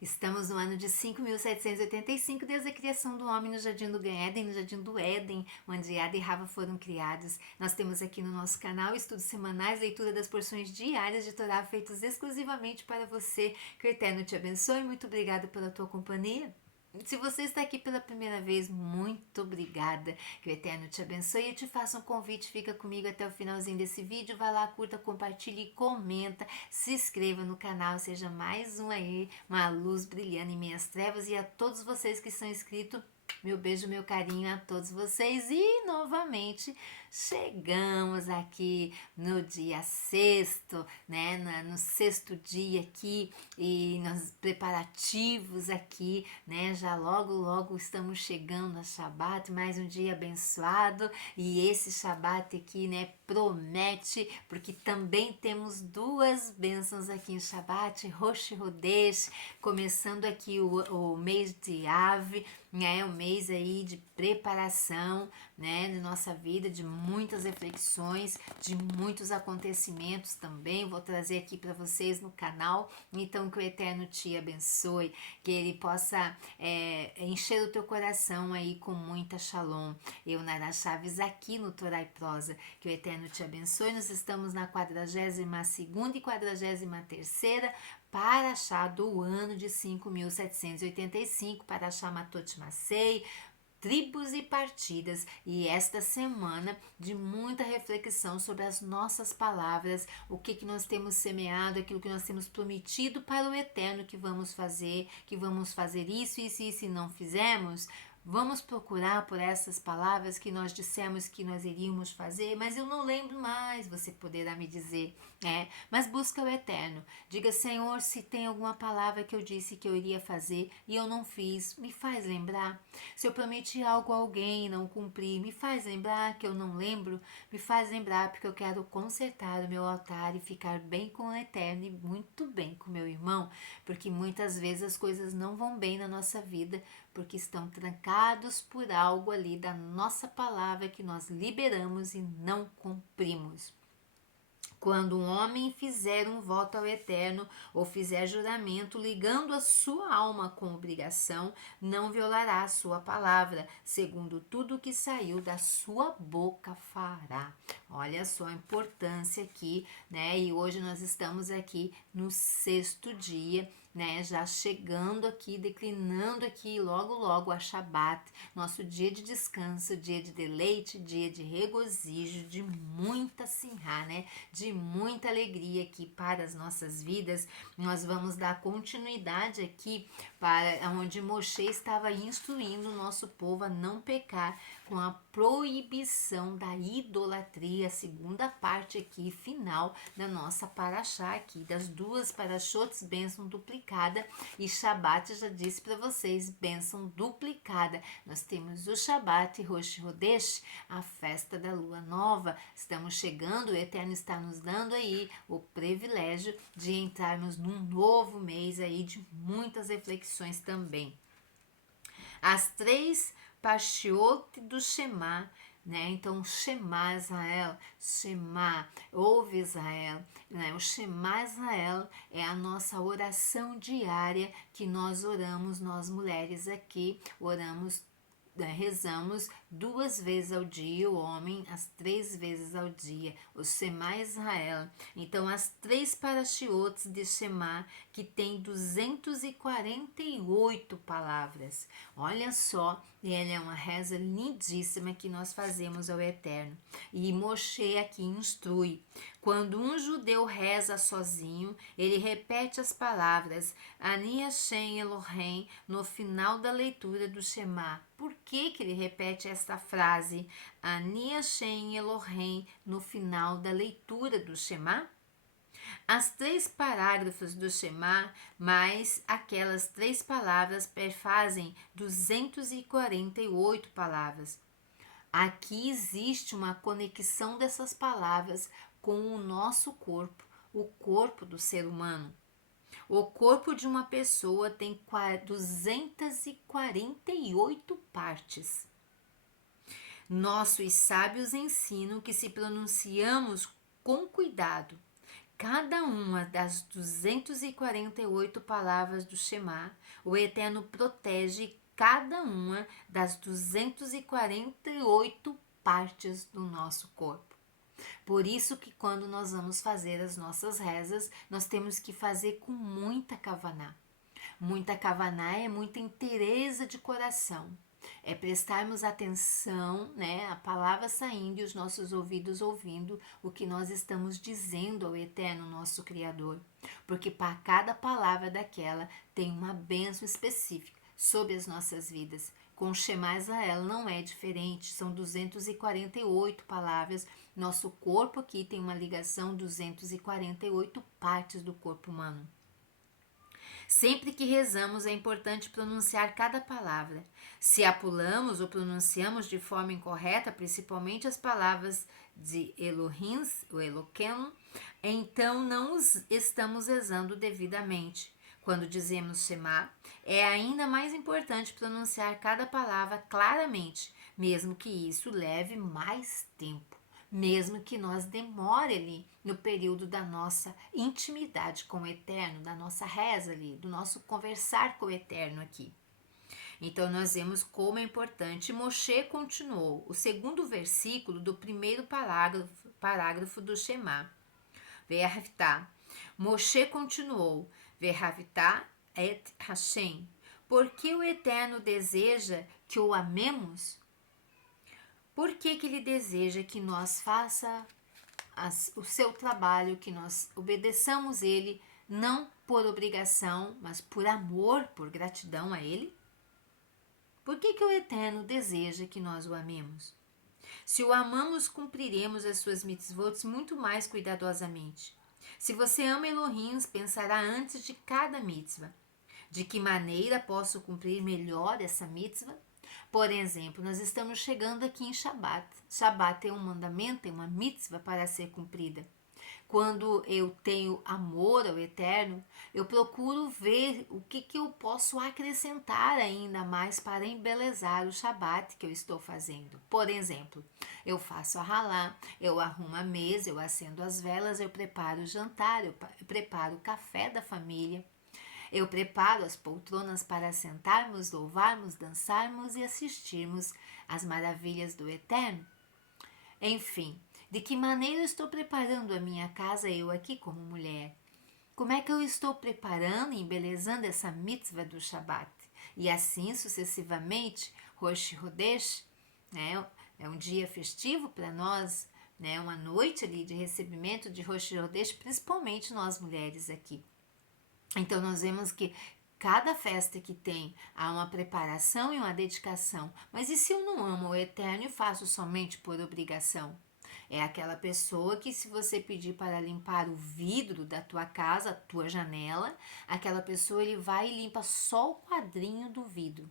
Estamos no ano de 5.785, desde a criação do homem no Jardim do Éden, no Jardim do Éden, onde Ada e Rava foram criados. Nós temos aqui no nosso canal estudos semanais, leitura das porções diárias de Torá, feitos exclusivamente para você. Que o Eterno te abençoe. Muito obrigada pela tua companhia. Se você está aqui pela primeira vez, muito obrigada. Que o Eterno te abençoe. Eu te faço um convite, fica comigo até o finalzinho desse vídeo. Vai lá, curta, compartilhe e comenta. Se inscreva no canal, seja mais um aí, uma luz brilhando em minhas trevas. E a todos vocês que são inscritos, meu beijo, meu carinho a todos vocês. E novamente chegamos aqui no dia sexto, né? No sexto dia aqui e nos preparativos aqui, né? Já logo estamos chegando a Shabat, mais um dia abençoado. E esse Shabat aqui, né? Promete, porque também temos duas bênçãos aqui em Shabat, Rosh Hodesh, começando aqui o mês de Ave, né? Um mês aí de preparação, né? De nossa vida, de muitas reflexões, de muitos acontecimentos também. Vou trazer aqui para vocês no canal. Então, que o Eterno te abençoe, que ele possa encher o teu coração aí com muita shalom. Eu, Nara Chaves, aqui no Torá e Prosa. Que o Eterno te abençoe. Nós estamos na 42ª e 43ª Parashá do ano de 5.785, Parashá Matot Masei, tribos e partidas, e esta semana de muita reflexão sobre as nossas palavras, o que nós temos semeado, aquilo que nós temos prometido para o Eterno que vamos fazer isso, e se não fizermos, vamos procurar por essas palavras que nós dissemos que nós iríamos fazer, mas eu não lembro mais, você poderá me dizer, mas busca o Eterno. Diga, Senhor, se tem alguma palavra que eu disse que eu iria fazer e eu não fiz, me faz lembrar. Se eu prometi algo a alguém e não cumpri, me faz lembrar que eu não lembro, me faz lembrar porque eu quero consertar o meu altar e ficar bem com o Eterno e muito bem com meu irmão, porque muitas vezes as coisas não vão bem na nossa vida, porque estão trancados por algo ali da nossa palavra que nós liberamos e não cumprimos. Quando um homem fizer um voto ao Eterno ou fizer juramento ligando a sua alma com obrigação, não violará a sua palavra, segundo tudo que saiu da sua boca fará. Olha só a importância aqui, né? E hoje nós estamos aqui no sexto dia, né? Já chegando aqui, declinando aqui logo a Shabat, nosso dia de descanso, dia de deleite, dia de regozijo, de muita sinhá, né? De muita alegria aqui para as nossas vidas. Nós vamos dar continuidade aqui para onde Moshe estava instruindo o nosso povo a não pecar com a proibição da idolatria, a segunda parte aqui, final da nossa paraxá aqui, das duas paraxotes, bênção duplicada, e Shabat já disse para vocês, bênção duplicada. Nós temos o Shabat Rosh Hodesh, a festa da lua nova. Estamos chegando, o Eterno está nos dando aí o privilégio de entrarmos num novo mês aí de muitas reflexões também. As três Parshiot do Shema, né? Então, Shema Israel, Shema, ouve Israel, né? O Shema Israel é a nossa oração diária que nós oramos, nós mulheres aqui, oramos, rezamos 2 vezes ao dia, o homem as 3 vezes ao dia, o Shema Israel. Então as 3 parashiotes de Shema, que tem 248 palavras. Olha só, ele é uma reza lindíssima que nós fazemos ao Eterno. E Moshe aqui instrui. Quando um judeu reza sozinho, ele repete as palavras Ani Hashem Elohim no final da leitura do Shema. Por que ele repete esta frase Ani Hashem Elohim no final da leitura do Shema? As 3 parágrafos do Shema, mais aquelas 3 palavras, perfazem 248 palavras. Aqui existe uma conexão dessas palavras com o nosso corpo, o corpo do ser humano. O corpo de uma pessoa tem 248 partes. Nossos sábios ensinam que se pronunciamos com cuidado cada uma das 248 palavras do Shema, o Eterno protege cada uma das 248 partes do nosso corpo. Por isso que quando nós vamos fazer as nossas rezas, nós temos que fazer com muita kavaná. Muita kavaná é muita inteireza de coração. É prestarmos atenção, né, a palavra saindo e os nossos ouvidos ouvindo o que nós estamos dizendo ao Eterno, nosso Criador. Porque para cada palavra daquela tem uma bênção específica sobre as nossas vidas. Com o Shema Israel não é diferente, são 248 palavras. Nosso corpo aqui tem uma ligação 248 partes do corpo humano. Sempre que rezamos é importante pronunciar cada palavra. Se a pulamos ou pronunciamos de forma incorreta, principalmente as palavras de Elohim, ou Eloqueno, então não os estamos rezando devidamente. Quando dizemos Shema, é ainda mais importante pronunciar cada palavra claramente, mesmo que isso leve mais tempo. Mesmo que nós demore ali no período da nossa intimidade com o Eterno, da nossa reza ali, do nosso conversar com o Eterno aqui. Então nós vemos como é importante. Moshe continuou, o segundo versículo do primeiro parágrafo do Shema. Ve'ahavta. Moshe continuou, Ve'ahavta et Hashem. Porque o Eterno deseja que o amemos? Por que ele deseja que nós faça o seu trabalho, que nós obedeçamos ele, não por obrigação, mas por amor, por gratidão a ele? Por que o Eterno deseja que nós o amemos? Se o amamos, cumpriremos as suas mitzvot muito mais cuidadosamente. Se você ama Elohim, pensará antes de cada mitzvah. De que maneira posso cumprir melhor essa mitzvah? Por exemplo, nós estamos chegando aqui em Shabat. Shabat é um mandamento, é uma mitzvah para ser cumprida. Quando eu tenho amor ao Eterno, eu procuro ver o que eu posso acrescentar ainda mais para embelezar o Shabat que eu estou fazendo. Por exemplo, eu faço a halá, eu arrumo a mesa, eu acendo as velas, eu preparo o jantar, eu preparo o café da família. Eu preparo as poltronas para sentarmos, louvarmos, dançarmos e assistirmos às maravilhas do Eterno. Enfim, de que maneira eu estou preparando a minha casa, eu aqui como mulher? Como é que eu estou preparando e embelezando essa mitzvah do Shabat? E assim sucessivamente, Rosh Hodesh, né, é um dia festivo para nós, né, uma noite ali de recebimento de Rosh Hodesh, principalmente nós mulheres aqui. Então nós vemos que cada festa que tem há uma preparação e uma dedicação. Mas e se eu não amo o Eterno e faço somente por obrigação? É aquela pessoa que, se você pedir para limpar o vidro da tua casa, a tua janela, aquela pessoa ele vai e limpa só o quadrinho do vidro.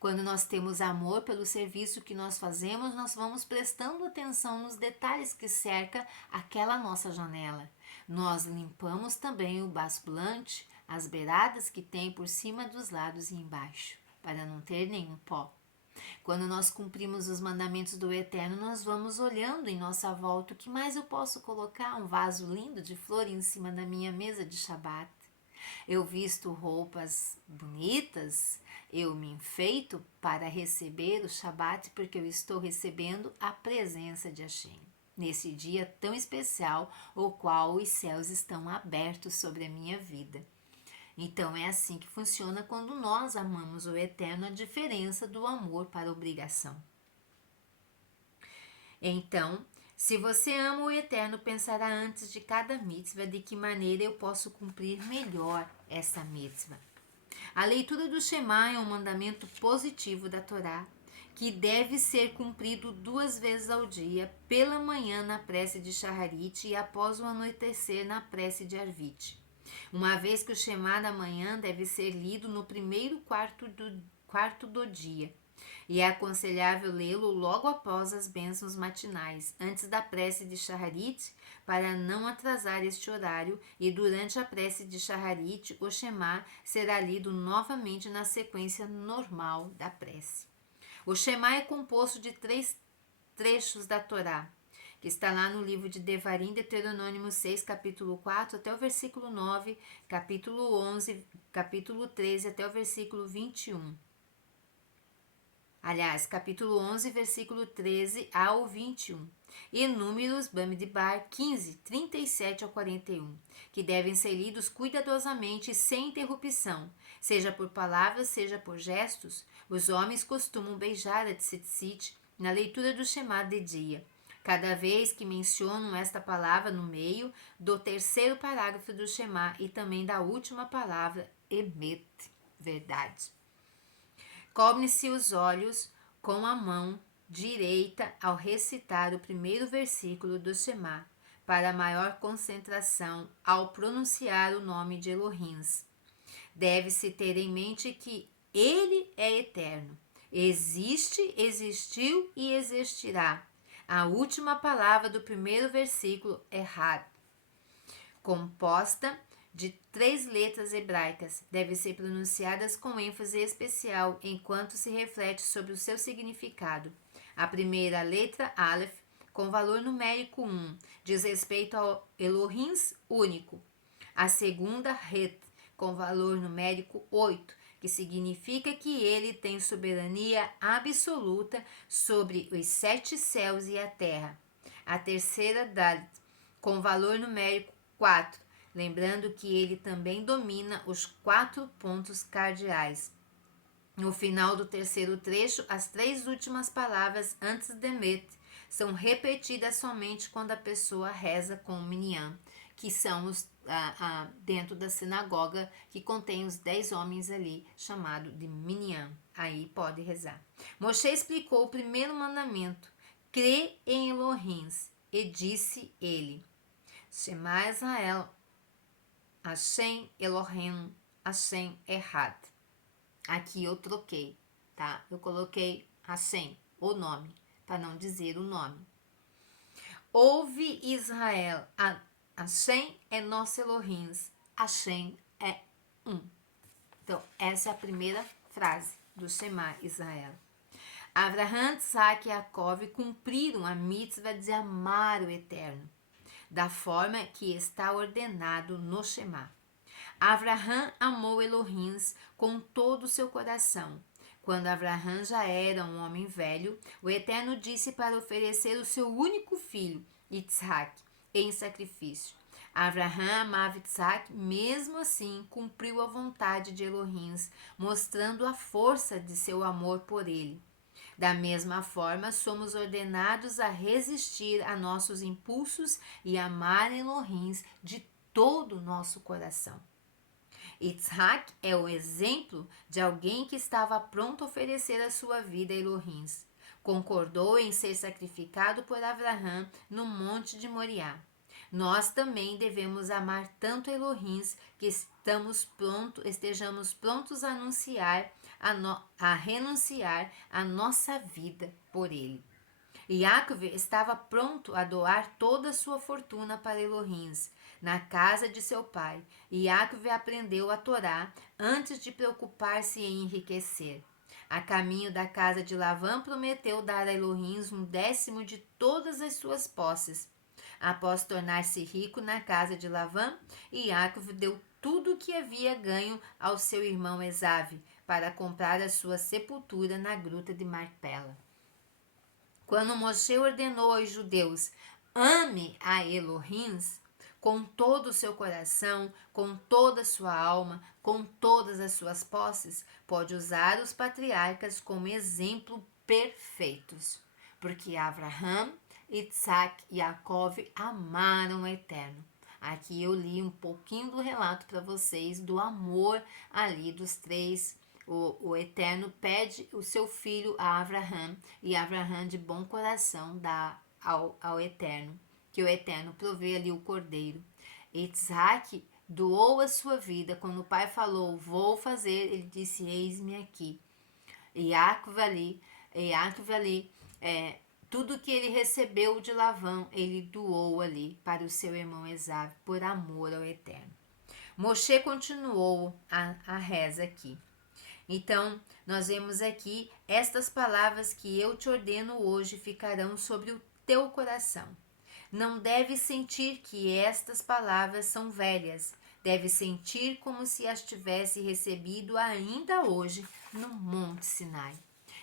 Quando nós temos amor pelo serviço que nós fazemos, nós vamos prestando atenção nos detalhes que cerca aquela nossa janela. Nós limpamos também o basculante, as beiradas que tem por cima dos lados e embaixo, para não ter nenhum pó. Quando nós cumprimos os mandamentos do Eterno, nós vamos olhando em nossa volta o que mais eu posso colocar, um vaso lindo de flor em cima da minha mesa de Shabat. Eu visto roupas bonitas, eu me enfeito para receber o Shabat, porque eu estou recebendo a presença de Hashem. Nesse dia tão especial, o qual os céus estão abertos sobre a minha vida. Então é assim que funciona quando nós amamos o Eterno, a diferença do amor para a obrigação. Então, se você ama o Eterno, pensará antes de cada mitzvah de que maneira eu posso cumprir melhor essa mitzvah. A leitura do Shema é um mandamento positivo da Torá, que deve ser cumprido 2 vezes ao dia, pela manhã na prece de Shaharit e após o anoitecer na prece de Arvit. Uma vez que o Shema da manhã deve ser lido no primeiro quarto do dia, e é aconselhável lê-lo logo após as bênçãos matinais, antes da prece de Shaharit, para não atrasar este horário, e durante a prece de Shaharit, o Shema será lido novamente na sequência normal da prece. O Shema é composto de 3 trechos da Torá, que está lá no livro de Devarim, Deuteronômio 6, capítulo 4 até o versículo 9, capítulo 11, capítulo 13 até o versículo 21. Aliás, capítulo 11, versículo 13 ao 21. E Números, Bamidbar 15, 37 ao 41, que devem ser lidos cuidadosamente e sem interrupção, seja por palavras, seja por gestos. Os homens costumam beijar a tzitzit na leitura do Shema de dia, cada vez que mencionam esta palavra no meio do terceiro parágrafo do Shema e também da última palavra, emet, verdade. Cobre-se os olhos com a mão direita ao recitar o primeiro versículo do Shema, para maior concentração ao pronunciar o nome de Elohim. Deve-se ter em mente que Ele é eterno. Existe, existiu e existirá. A última palavra do primeiro versículo é Had, composta de 3 letras hebraicas, devem ser pronunciadas com ênfase especial enquanto se reflete sobre o seu significado. A primeira letra, Aleph, com valor numérico 1, diz respeito ao Elohim único. A segunda, Het, com valor numérico 8, que significa que ele tem soberania absoluta sobre os 7 céus e a terra. A terceira, Dalet, com valor numérico 4, lembrando que ele também domina os 4 pontos cardeais. No final do terceiro trecho, as 3 últimas palavras antes de Met são repetidas somente quando a pessoa reza com o Minyan, que são os dentro da sinagoga, que contém os 10 homens ali, chamado de Minyan. Aí pode rezar. Moshe explicou o primeiro mandamento: crê em Elohim, e disse ele: Shema Israel, Hashem Elohim, Hashem Echad. Aqui eu troquei, tá? Eu coloquei Hashem, o nome, para não dizer o nome. Ouve Israel, Hashem é nosso Elohim, Hashem é um. Então, essa é a primeira frase do Shema Israel. Abraham, Isaac e Jacob cumpriram a mitzvah de amar o Eterno, da forma que está ordenado no Shema. Abraham amou Elohim com todo o seu coração. Quando Abraham já era um homem velho, o Eterno disse para oferecer o seu único filho, Isaac, em sacrifício. Abraham amava Isaac, mesmo assim cumpriu a vontade de Elohim, mostrando a força de seu amor por ele. Da mesma forma, somos ordenados a resistir a nossos impulsos e amar Elohim de todo o nosso coração. Isaac é o exemplo de alguém que estava pronto a oferecer a sua vida a Elohim. Concordou em ser sacrificado por Abraham no monte de Moriá. Nós também devemos amar tanto Elohim que estejamos prontos a renunciar a nossa vida por ele. Yaakov estava pronto a doar toda a sua fortuna para Elohim, na casa de seu pai. Yaakov aprendeu a Torá antes de preocupar-se em enriquecer. A caminho da casa de Lavã, prometeu dar a Elohim 1/10 de todas as suas posses. Após tornar-se rico na casa de Lavã, Yaakov deu tudo o que havia ganho ao seu irmão Esav para comprar a sua sepultura na gruta de Marpela. Quando Moshe ordenou aos judeus: ame a Elohim com todo o seu coração, com toda a sua alma, com todas as suas posses, pode usar os patriarcas como exemplo perfeitos, porque Abraham, Isaac e Jacob amaram o Eterno. Aqui eu li um pouquinho do relato para vocês do amor ali dos 3. O Eterno pede o seu filho a Abraham, e Abraham de bom coração dá ao Eterno, que o Eterno provê ali o cordeiro. Isaac doou a sua vida. Quando o pai falou, vou fazer, ele disse, eis-me aqui. Yaakov ali, tudo que ele recebeu de Lavã, ele doou ali para o seu irmão Esav, por amor ao Eterno. Moshe continuou a reza aqui. Então, nós vemos aqui, estas palavras que eu te ordeno hoje ficarão sobre o teu coração. Não deve sentir que estas palavras são velhas. Deve sentir como se as tivesse recebido ainda hoje no Monte Sinai.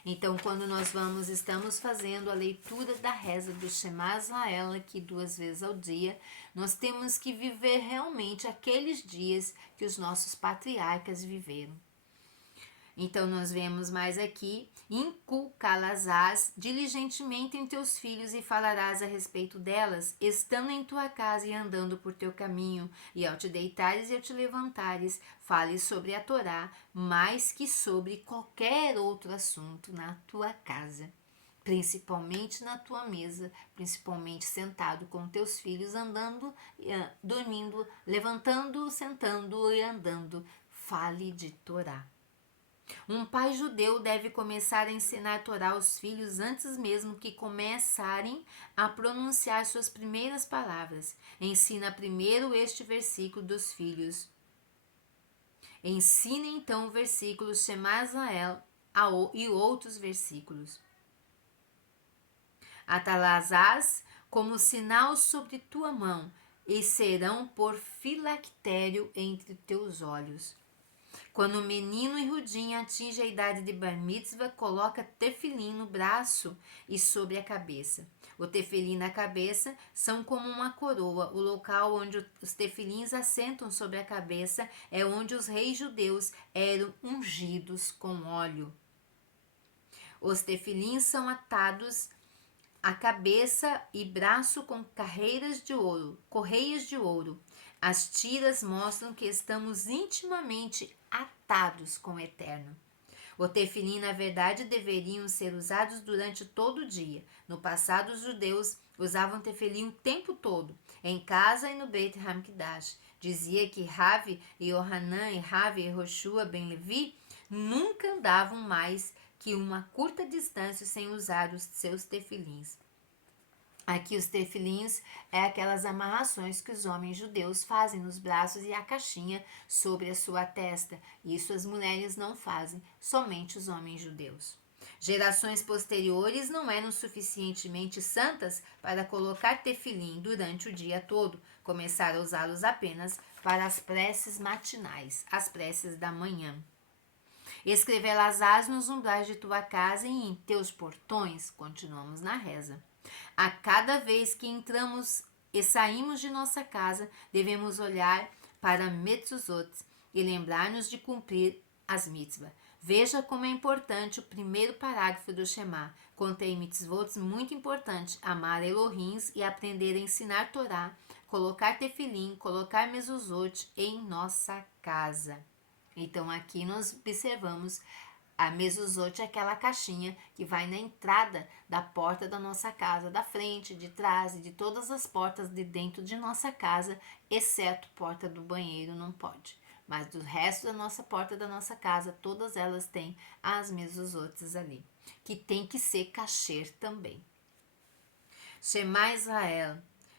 Então, quando nós estamos fazendo a leitura da reza do Shema Israel aqui 2 vezes ao dia, nós temos que viver realmente aqueles dias que os nossos patriarcas viveram. Então, nós vemos mais aqui, inculcá-las diligentemente em teus filhos e falarás a respeito delas, estando em tua casa e andando por teu caminho, e ao te deitares e ao te levantares, fales sobre a Torá, mais que sobre qualquer outro assunto na tua casa. Principalmente na tua mesa, principalmente sentado com teus filhos, andando, dormindo, levantando, sentando e andando, fale de Torá. Um pai judeu deve começar a ensinar a Torá aos filhos antes mesmo que começarem a pronunciar suas primeiras palavras. Ensina primeiro este versículo dos filhos. Ensina então o versículo Shema Israel e outros versículos. Atalazás como sinal sobre tua mão e serão por filactério entre teus olhos. Quando o menino Irudin atinge a idade de bar mitzvah, coloca tefilim no braço e sobre a cabeça. O tefilim na cabeça são como uma coroa. O local onde os tefilins assentam sobre a cabeça é onde os reis judeus eram ungidos com óleo. Os tefilins são atados à cabeça e braço com correias de ouro. As tiras mostram que estamos intimamente atados com o Eterno. O tefilim, na verdade, deveriam ser usados durante todo o dia. No passado, os judeus usavam tefilim o tempo todo, em casa e no Beit HaMikdash. Dizia que Rav Yohanan e Rav Yehoshua ben Levi nunca andavam mais que uma curta distância sem usar os seus tefilins. Aqui os tefilins é aquelas amarrações que os homens judeus fazem nos braços e a caixinha sobre a sua testa. Isso as mulheres não fazem, somente os homens judeus. Gerações posteriores não eram suficientemente santas para colocar tefilim durante o dia todo. Começaram a usá-los apenas para as preces matinais, as preces da manhã. Escrevê-las nos umbrais de tua casa e em teus portões. Continuamos na reza. A cada vez que entramos e saímos de nossa casa, devemos olhar para Metzuzot e lembrar-nos de cumprir as mitzvah. Veja como é importante o primeiro parágrafo do Shema. Contém mitzvot muito importante, amar Elohims e aprender a ensinar Torá, colocar tefilim, colocar mezuzot em nossa casa. Então aqui nós observamos a mezuzot é aquela caixinha que vai na entrada da porta da nossa casa, da frente, de trás e de todas as portas de dentro de nossa casa, exceto porta do banheiro, não pode. Mas do resto da nossa porta da nossa casa, todas elas têm as mezuzotes ali, que tem que ser kasher também. Shema Israel,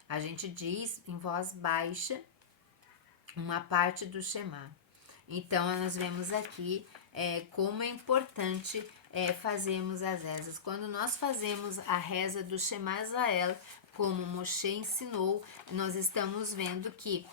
a gente diz em voz baixa uma parte do Shema. Então, nós vemos aqui como é importante fazermos as rezas. Quando nós fazemos a reza do Shema Israel, como Moshe ensinou, nós estamos vendo que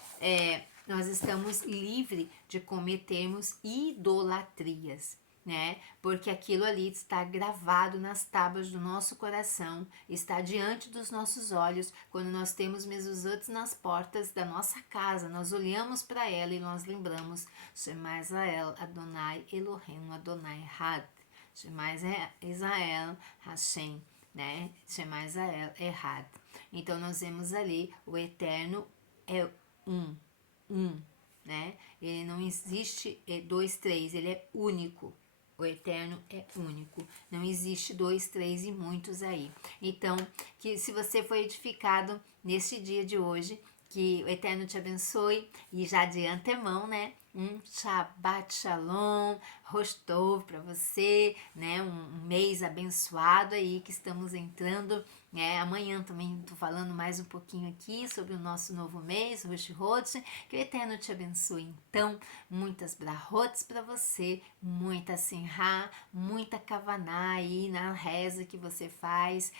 nós estamos livres de cometermos idolatrias, né? Porque aquilo ali está gravado nas tábuas do nosso coração, está diante dos nossos olhos. Quando nós temos mezuzot nas portas da nossa casa, nós olhamos para ela e nós lembramos Shema Israel, Adonai Elohim, Adonai Had. Shema Israel, Hashem, né? Shema Israel, Errad. Então nós vemos ali o Eterno é um, né? Ele não existe 2, 3, ele é único. O Eterno é único. Não existe 2, 3 e muitos aí. Então, que se você foi edificado neste dia de hoje, que o Eterno te abençoe e já de antemão, né? Um Shabbat Shalom, Rosh Tov para você, né? Um mês abençoado aí que estamos entrando Amanhã também estou falando mais um pouquinho aqui sobre o nosso novo mês, Rosh Hodesh. Que o Eterno te abençoe. Então, muitas brahot para você, muita sinhá, muita kavaná aí na reza que você faz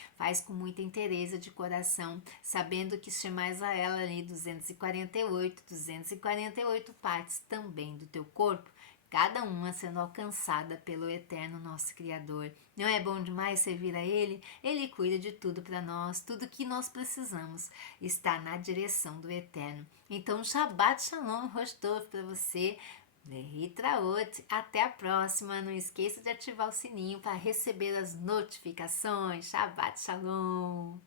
com muita interesse de coração, sabendo que chamais a ela ali 248 partes também do teu corpo, cada uma sendo alcançada pelo Eterno nosso Criador. Não é bom demais servir a Ele? Ele cuida de tudo para nós, tudo que nós precisamos está na direção do Eterno. Então, Shabbat Shalom, Rosh Tov para você. Lehitraot, até a próxima. Não esqueça de ativar o sininho para receber as notificações. Shabbat Shalom.